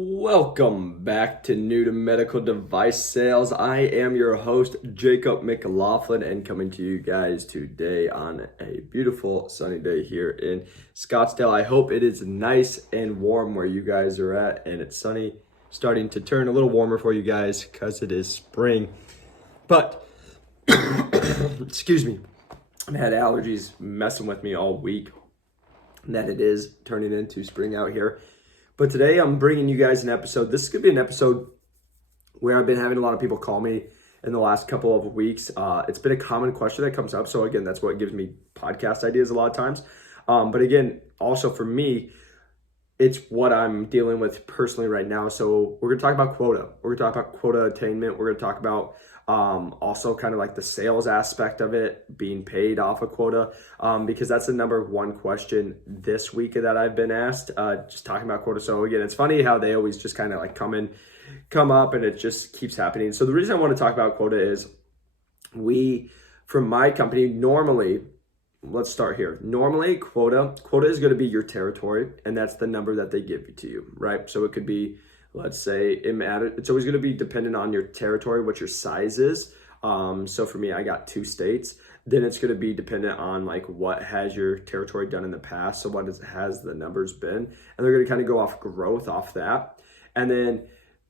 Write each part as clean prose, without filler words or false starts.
Welcome back to New to Medical Device Sales. I am your host, Jacob McLaughlin, and coming to you guys today on a beautiful sunny day here in Scottsdale. I hope it is nice and warm where you guys are at, and it's sunny, starting to turn a little warmer for you guys because it is spring. But, excuse me, I've had allergies messing with me all week, and that it is turning into spring out here. But today I'm bringing you guys an episode. This is going to be an episode where I've been having a lot of people call me in the last couple of weeks. It's been a common question that comes up. So again, that's what gives me podcast ideas a lot of times. But again, also for me, it's what I'm dealing with personally right now. So we're going to talk about quota. We're going to talk about quota attainment. We're going to talk about also kind of like the sales aspect of it, being paid off a quota, because that's the number one question this week that I've been asked, just talking about quota. So again, it's funny how they always just kind of like come up and it just keeps happening. So the reason I want to talk about quota is from my company, normally, let's start here. Normally quota is going to be your territory, and that's the number that they give to you, right? So it could be, let's say it's always going to be dependent on your territory, what your size is. So for me, I got 2 states. Then it's going to be dependent on like what has your territory done in the past. So has the numbers been? And they're going to kind of go off growth off that. And then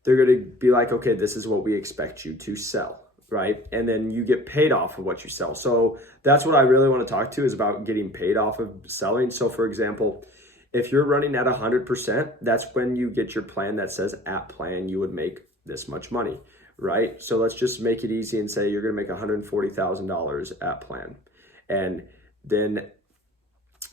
they're going to be like, okay, this is what we expect you to sell, right? And then you get paid off of what you sell. So that's what I really want to talk to is about getting paid off of selling. So for example, if you're running at 100%, that's when you get your plan that says at plan, you would make this much money, right? So let's just make it easy and say you're going to make $140,000 at plan. And then,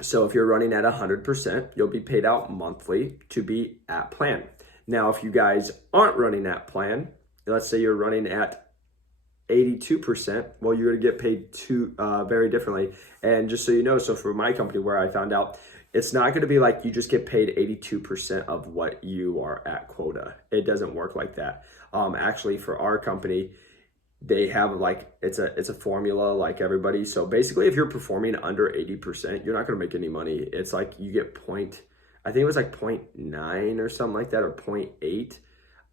so if you're running at 100%, you'll be paid out monthly to be at plan. Now, if you guys aren't running at plan, let's say you're running at 82%, well, you're going to get paid very differently. And just so you know, so for my company where I found out, it's not going to be like you just get paid 82% of what you are at quota. It doesn't work like that. Actually, for our company, they have like, it's a formula like everybody. So basically, if you're performing under 80%, you're not going to make any money. It's like you get I think it was like 0.9 or something like that, or 0.8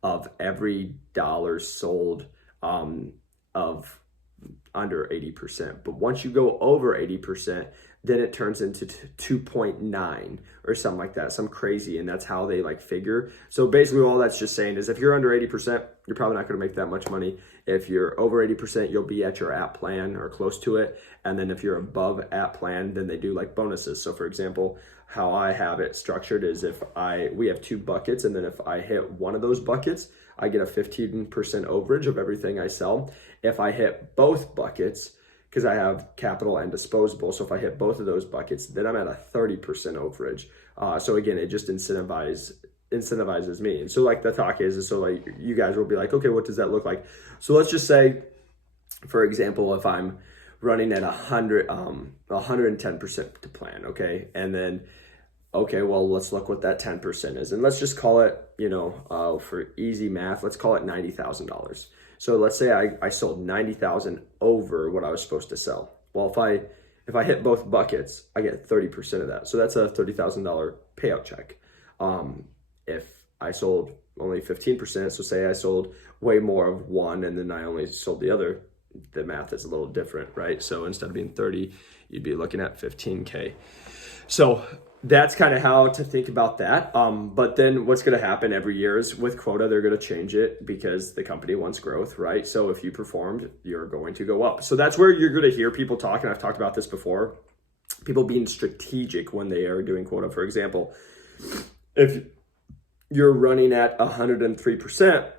of every dollar sold of under 80%. But once you go over 80%, then it turns into 2.9 or something like that, some crazy, and that's how they like figure. So basically all that's just saying is if you're under 80%, you're probably not going to make that much money. If you're over 80%, you'll be at your at plan or close to it. And then if you're above at plan, then they do like bonuses. So for example, how I have it structured is we have 2 buckets, and then if I hit one of those buckets, I get a 15% overage of everything I sell. If I hit both buckets, because I have capital and disposable, so if I hit both of those buckets, then I'm at a 30% overage. So again, it just incentivizes me. And so like the talk is so like you guys will be like, okay, what does that look like? So let's just say, for example, if I'm running at 110% to plan, okay? And then, okay, well, let's look what that 10% is. And let's just call it, for easy math, let's call it $90,000. So let's say I sold 90,000 over what I was supposed to sell. Well, if I hit both buckets, I get 30% of that. So that's a $30,000 payout check. If I sold only 15%, so say I sold way more of one and then I only sold the other, the math is a little different, right? So instead of being 30, you'd be looking at 15K. So that's kind of how to think about that. But then what's going to happen every year is with quota, they're going to change it because the company wants growth, right? So if you performed, you're going to go up. So that's where you're going to hear people talk. And I've talked about this before, people being strategic when they are doing quota. For example, if you're running at 103%,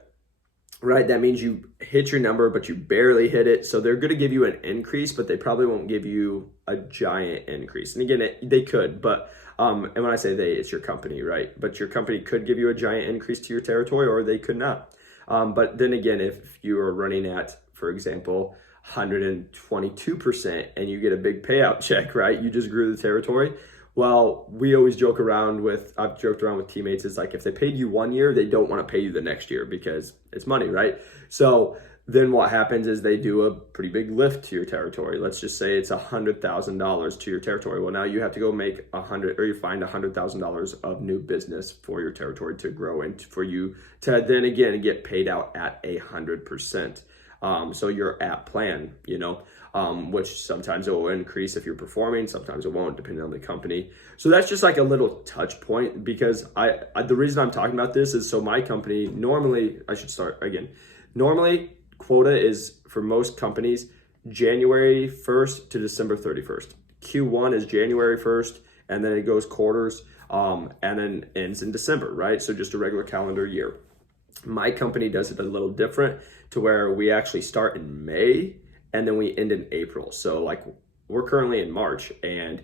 right? That means you hit your number, but you barely hit it. So they're going to give you an increase, but they probably won't give you a giant increase. And again, they could, but and when I say they, it's your company, right? But your company could give you a giant increase to your territory, or they could not. But then again, if you are running at, for example, 122% and you get a big payout check, right? You just grew the territory. Well, we always I've joked around with teammates, it's like if they paid you 1 year, they don't want to pay you the next year because it's money, right? So then what happens is they do a pretty big lift to your territory. Let's just say it's $100,000 to your territory. Well, now you have to go make you find $100,000 of new business for your territory to grow and for you to then again get paid out at 100%. So you're at plan, which sometimes it will increase if you're performing, sometimes it won't, depending on the company. So that's just like a little touch point, because the reason I'm talking about this is so my company normally Quota is, for most companies, January 1st to December 31st. Q1 is January 1st, and then it goes quarters, and then ends in December, right? So just a regular calendar year. My company does it a little different, to where we actually start in May and then we end in April. So like we're currently in March, and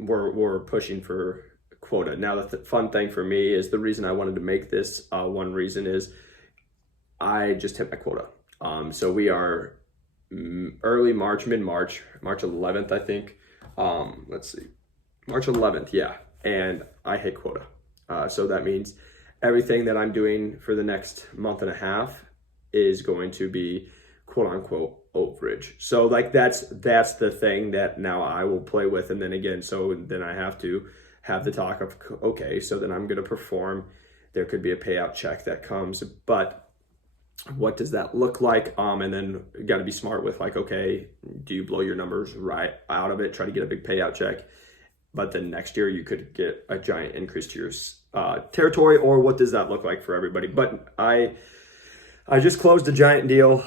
we're pushing for quota. Now the fun thing for me is, the reason I wanted to make this, one reason is I just hit my quota. So we are early March, mid-March, March 11th, I think. Let's see, March 11th, yeah. And I hit quota. So that means everything that I'm doing for the next month and a half is going to be quote unquote overage. So like that's the thing that now I will play with. And then again, so then I have to have the talk of, okay, so then I'm going to perform. There could be a payout check that comes, but what does that look like? And then you got to be smart with like, okay, do you blow your numbers right out of it, try to get a big payout check, but then next year you could get a giant increase to your territory, or what does that look like for everybody? But I just closed a giant deal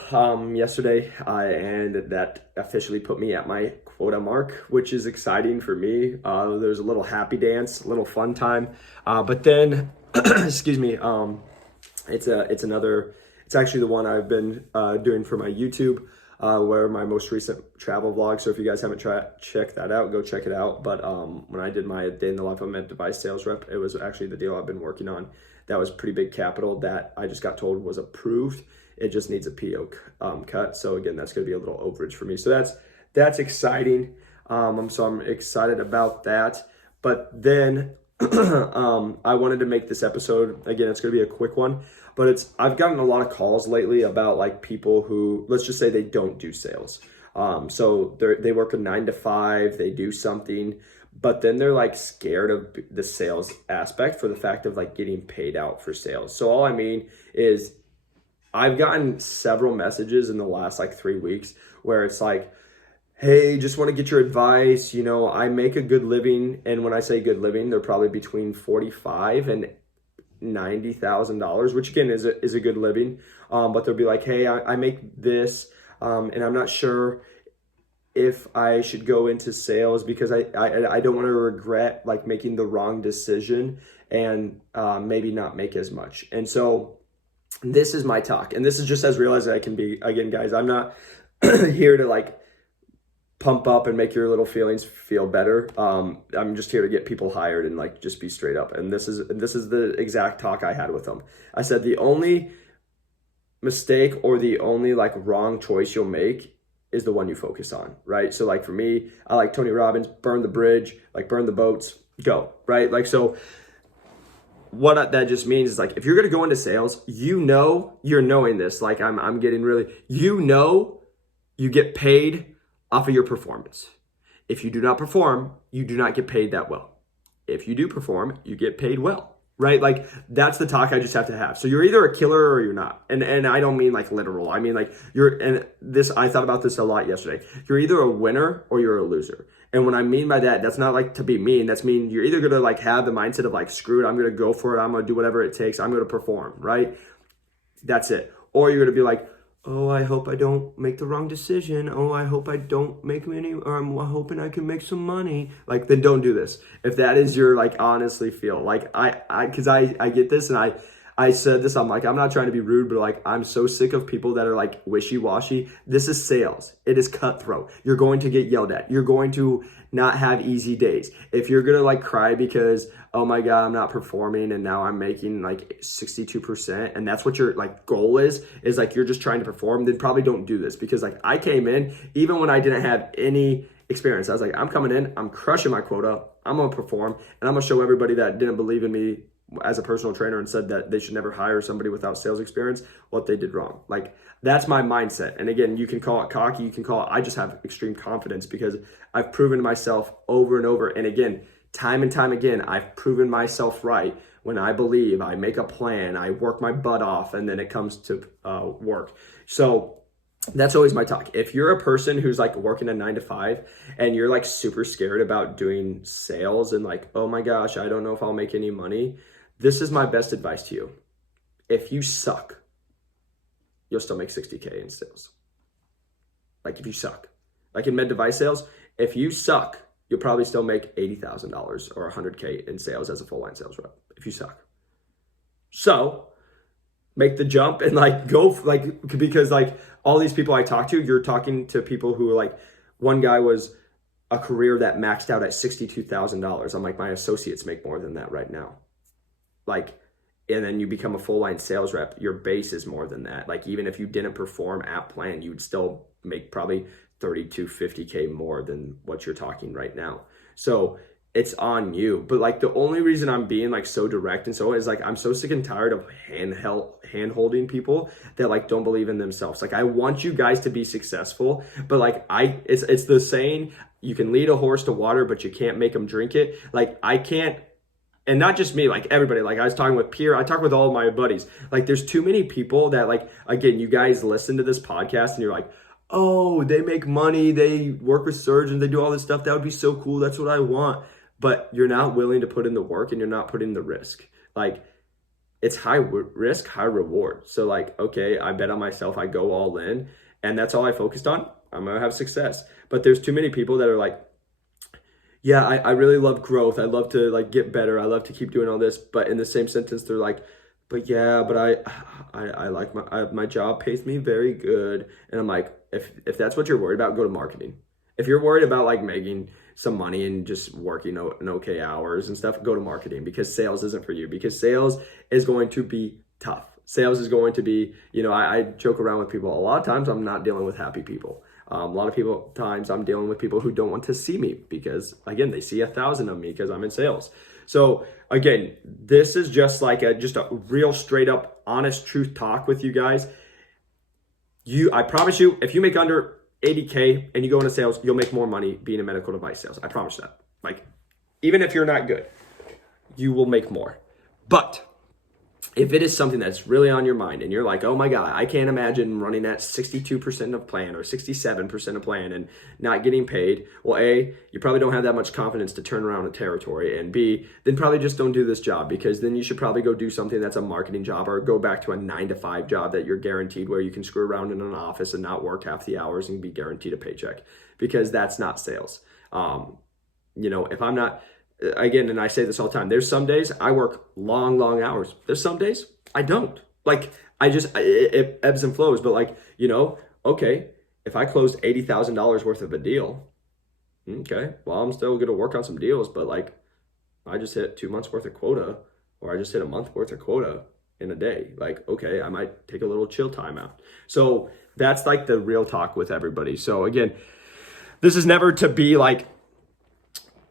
yesterday, and that officially put me at my quota mark, which is exciting for me. There's a little happy dance, a little fun time, but then, excuse me, it's actually the one I've been doing for my YouTube, where my most recent travel vlog. So if you guys haven't checked that out, go check it out. But when I did my day in the life of a med device sales rep, it was actually the deal I've been working on. That was pretty big capital that I just got told was approved. It just needs a PO cut. So again, that's going to be a little overage for me. So that's exciting. So I'm excited about that. But then I wanted to make this episode, again, it's going to be a quick one, but I've gotten a lot of calls lately about like people who, let's just say they don't do sales. So they work a 9 to 5, they do something, but then they're like scared of the sales aspect for the fact of like getting paid out for sales. So all I mean is, I've gotten several messages in the last like 3 weeks where it's like, hey, just want to get your advice. I make a good living. And when I say good living, they're probably between $45,000 and $90,000, which again is a good living. But they'll be like, hey, I make this, and I'm not sure if I should go into sales because I don't want to regret like making the wrong decision and maybe not make as much. And so this is my talk, and this is just as real as I can be. Again, guys, I'm not here to like pump up and make your little feelings feel better. I'm just here to get people hired and like just be straight up. And this is the exact talk I had with them. I said the only mistake or the only like wrong choice you'll make is the one you focus on, right? So like for me, I like Tony Robbins, burn the bridge, like burn the boats, go, right? Like, so what that just means is like, if you're going to go into sales, you're knowing this, like I'm getting really, you get paid off of your performance. If you do not perform, you do not get paid that well. If you do perform, you get paid well, right? Like that's the talk I just have to have. So you're either a killer or you're not. And I don't mean like literal. I mean like I thought about this a lot yesterday. You're either a winner or you're a loser. And what I mean by that, that's not like to be mean. That's mean you're either going to like have the mindset of like, screw it, I'm going to go for it. I'm going to do whatever it takes. I'm going to perform, right? That's it. Or you're going to be like, oh, I hope I don't make the wrong decision. Oh, I hope I don't make any, or I'm hoping I can make some money. Like, then don't do this. If that is your, like, honestly feel, like, cause I get this, and I said this, I'm like, I'm not trying to be rude, but like, I'm so sick of people that are like wishy-washy. This is sales. It is cutthroat. You're going to get yelled at. You're going to not have easy days. If you're going to like cry because, oh my God, I'm not performing and now I'm making like 62%, and that's what your like goal is like you're just trying to perform, then probably don't do this. Because like I came in, even when I didn't have any experience, I was like, I'm coming in, I'm crushing my quota, I'm going to perform, and I'm going to show everybody that didn't believe in me as a personal trainer and said that they should never hire somebody without sales experience, what they did wrong. Like, that's my mindset. And again, you can call it cocky, you can call it, I just have extreme confidence because I've proven to myself over and over. And again, time and time again, I've proven myself right. When I believe, I make a plan, I work my butt off, and then it comes to work. So that's always my talk. If you're a person who's like working a 9 to 5 and you're like super scared about doing sales and like, oh my gosh, I don't know if I'll make any money, this is my best advice to you. If you suck, you'll still make 60K in sales. Like if you suck, like in med device sales, if you suck, you'll probably still make $80,000 or 100K in sales as a full line sales rep if you suck. So make the jump and like go like, because like all these people I talk to, you're talking to people who are like, one guy was a career that maxed out at $62,000. I'm like, my associates make more than that right now. Like, and then you become a full line sales rep, your base is more than that. Like even if you didn't perform at plan, you would still make probably 30 to 50K more than what you're talking right now. So it's on you. But like the only reason I'm being like so direct and so is like, I'm so sick and tired of hand holding people that like don't believe in themselves. Like I want you guys to be successful, but like it's the saying, you can lead a horse to water, but you can't make them drink it. Like I can't, and not just me, like everybody, like I was talking with Pierre, I talk with all of my buddies. Like there's too many people that like, again, you guys listen to this podcast and you're like, oh, they make money, they work with surgeons, they do all this stuff. That would be so cool. That's what I want. But you're not willing to put in the work and you're not putting in the risk. Like it's high risk, high reward. So like, okay, I bet on myself, I go all in and that's all I focused on. I'm going to have success. But there's too many people that are like, yeah, I really love growth. I love to like get better. I love to keep doing all this. But in the same sentence, they're like, but yeah, but I like my job pays me very good. And I'm like, if that's what you're worried about, go to marketing. If you're worried about like making some money and just working an okay hours and stuff, go to marketing because sales isn't for you, because sales is going to be tough. Sales is going to be, I joke around with people. A lot of times I'm not dealing with happy people. A lot of times I'm dealing with people who don't want to see me because again, they see 1,000 of me because I'm in sales. So again, this is just like just a real straight up honest truth talk with you guys. I promise you, if you make under 80K and you go into sales, you'll make more money being in medical device sales. I promise that. Like, even if you're not good, you will make more. But if it is something that's really on your mind and you're like, oh my God, I can't imagine running at 62% of plan or 67% of plan and not getting paid. Well, A, you probably don't have that much confidence to turn around a territory. And B, then probably just don't do this job, because then you should probably go do something that's a marketing job or go back to a 9 to 5 job that you're guaranteed, where you can screw around in an office and not work half the hours and be guaranteed a paycheck, because that's not sales. If I'm not, again, and I say this all the time, there's some days I work long hours. There's some days I don't. Like, it ebbs and flows. But like, okay, if I closed $80,000 worth of a deal, okay, well, I'm still going to work on some deals, but like, I just hit 2 months worth of quota, or I just hit a month worth of quota in a day. Like, okay, I might take a little chill time out. So that's like the real talk with everybody. So again, this is never to be like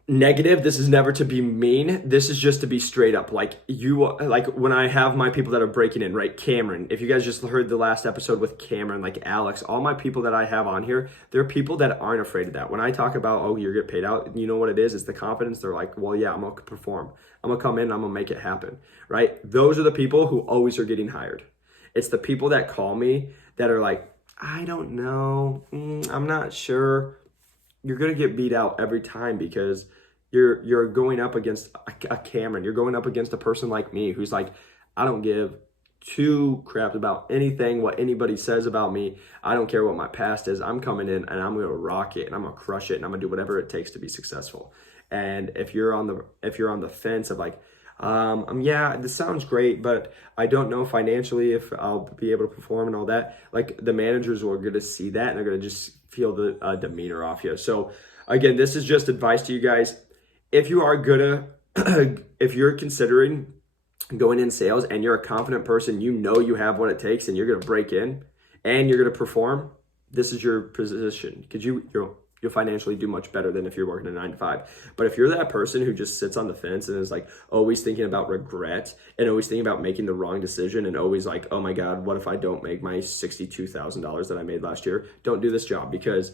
negative. This is never to be mean. This is just to be straight up. Like when I have my people that are breaking in, right? Cameron, if you guys just heard the last episode with Cameron, like Alex, all my people that I have on here, they're people that aren't afraid of that. When I talk about, oh, you're getting paid out, you know what it is? It's the confidence. They're like, well, yeah, I'm going to perform. I'm going to come in and I'm going to make it happen, right? Those are the people who always are getting hired. It's the people that call me that are like, I don't know. I'm not sure. You're going to get beat out every time, because you're going up against a Cameron. You're going up against a person like me who's like, I don't give two craps about anything, what anybody says about me. I don't care what my past is. I'm coming in and I'm going to rock it and I'm going to crush it and I'm going to do whatever it takes to be successful. And if you're on the fence of like, yeah, this sounds great, but I don't know financially if I'll be able to perform and all that. Like, the managers are going to see that and they're going to just feel the demeanor off you. So again, this is just advice to you guys. If you are if you're considering going in sales and you're a confident person, you have what it takes and you're going to break in and you're going to perform, this is your position, because you're you'll financially do much better than if you're working a 9 to 5. But if you're that person who just sits on the fence and is like always thinking about regret and always thinking about making the wrong decision and always like, oh my God, what if I don't make my $62,000 that I made last year? Don't do this job, because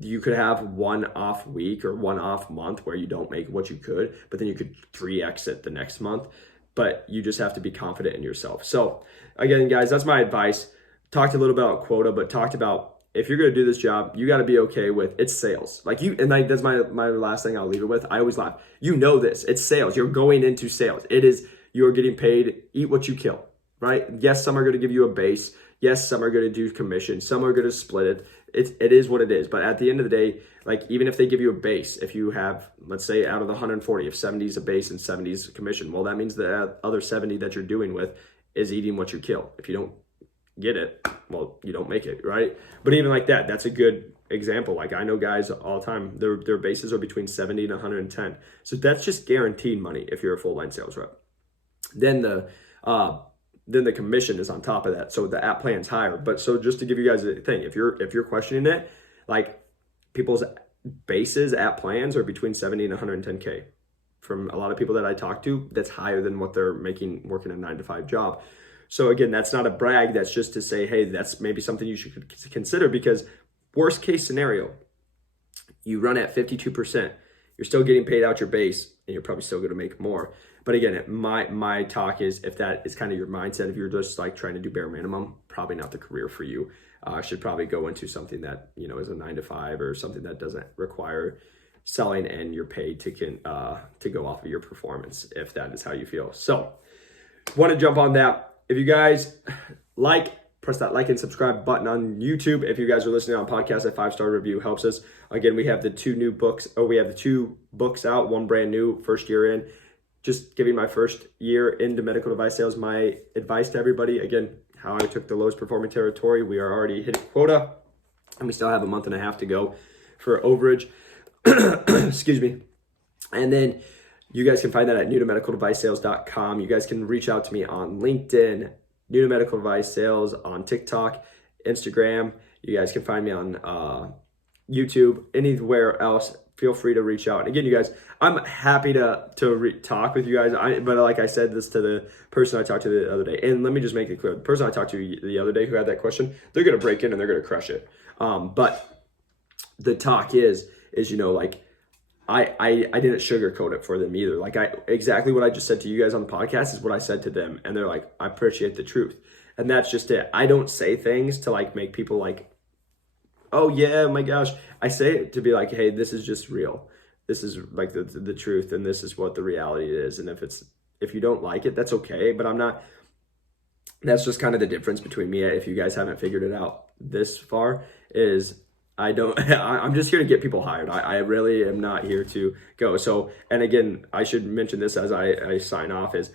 you could have one off week or one off month where you don't make what you could, but then you could 3x it the next month. But you just have to be confident in yourself. So again, guys, that's my advice. Talked a little bit about Quota, but talked about, if you're going to do this job, you got to be okay with it's sales. Like you, and like that's my last thing I'll leave it with. I always laugh. You know this. It's sales. You're going into sales. It is, you're getting paid. Eat what you kill, right? Yes, some are going to give you a base. Yes, some are going to do commission. Some are going to split it. It is what it is. But at the end of the day, like even if they give you a base, if you have, let's say out of the 140, if 70 is a base and 70 is commission, well, that means the other 70 that you're doing with is eating what you kill. If you don't get it, well, you don't make it, right? But even like that, that's a good example. Like I know guys all the time, their bases are between 70 and 110. So that's just guaranteed money if you're a full line sales rep. Then the commission is on top of that. So the app plan's higher. But so just to give you guys a thing, if you're questioning it, like people's bases at plans are between 70 and 110K. From a lot of people that I talk to, that's higher than what they're making working a 9 to 5 job. So again, that's not a brag. That's just to say, hey, that's maybe something you should consider, because worst case scenario, you run at 52%, you're still getting paid out your base and you're probably still going to make more. But again, my talk is, if that is kind of your mindset, if you're just like trying to do bare minimum, probably not the career for you. Should probably go into something that, you know, is a 9 to 5 or something that doesn't require selling and you're paid to go off of your performance, if that is how you feel. So want to jump on that. If you guys press that like and subscribe button on YouTube. If you guys are listening on podcast, a 5-star review helps us. Again, we have the 2 books out, one brand new, first year in. Just giving my first year into medical device sales, my advice to everybody, again, how I took the lowest performing territory. We are already hitting quota, and we still have a month and a half to go for overage. Excuse me. And then you guys can find that at newtomedicaldevicesales.com. You guys can reach out to me on LinkedIn, New to Medical Device Sales, on TikTok, Instagram. You guys can find me on YouTube, anywhere else. Feel free to reach out. And again, you guys, I'm happy to talk with you guys. But like I said this to the person I talked to the other day, and let me just make it clear: the person I talked to the other day who had that question, they're gonna break in and they're gonna crush it. But the talk is you know, like I didn't sugarcoat it for them either. Like exactly what I just said to you guys on the podcast is what I said to them, and they're like, I appreciate the truth, and that's just it. I don't say things to like make people like, oh yeah, my gosh. I say it to be like, hey, this is just real. This is like the truth, and this is what the reality is. And if you don't like it, that's okay. But I'm not. That's just kind of the difference between me. If you guys haven't figured it out this far, is I'm just here to get people hired. I really am not here to go. So, and again, I should mention this as I sign off is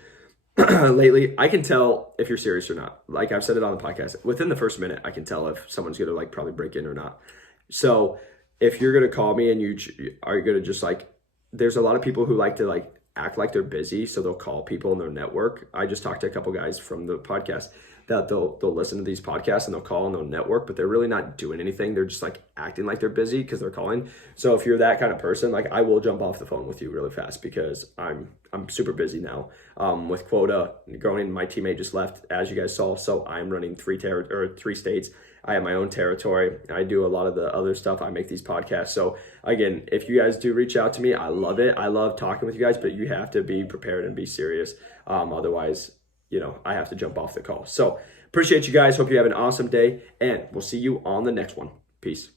lately, I can tell if you're serious or not. Like I've said it on the podcast, within the first minute, I can tell if someone's going to like probably break in or not. So if you're going to call me and you are going to just like, there's a lot of people who like to like act like they're busy. So they'll call people in their network. I just talked to a couple guys from the podcast that they'll listen to these podcasts and they'll call and they'll network, but they're really not doing anything. They're just like acting like they're busy because they're calling. So if you're that kind of person, like I will jump off the phone with you really fast because I'm super busy now with Quota growing. My teammate just left, as you guys saw. So I'm running 3 states. I have my own territory. I do a lot of the other stuff. I make these podcasts. So again, if you guys do reach out to me, I love it. I love talking with you guys, but you have to be prepared and be serious. Otherwise, you know, I have to jump off the call. So appreciate you guys. Hope you have an awesome day, and we'll see you on the next one. Peace.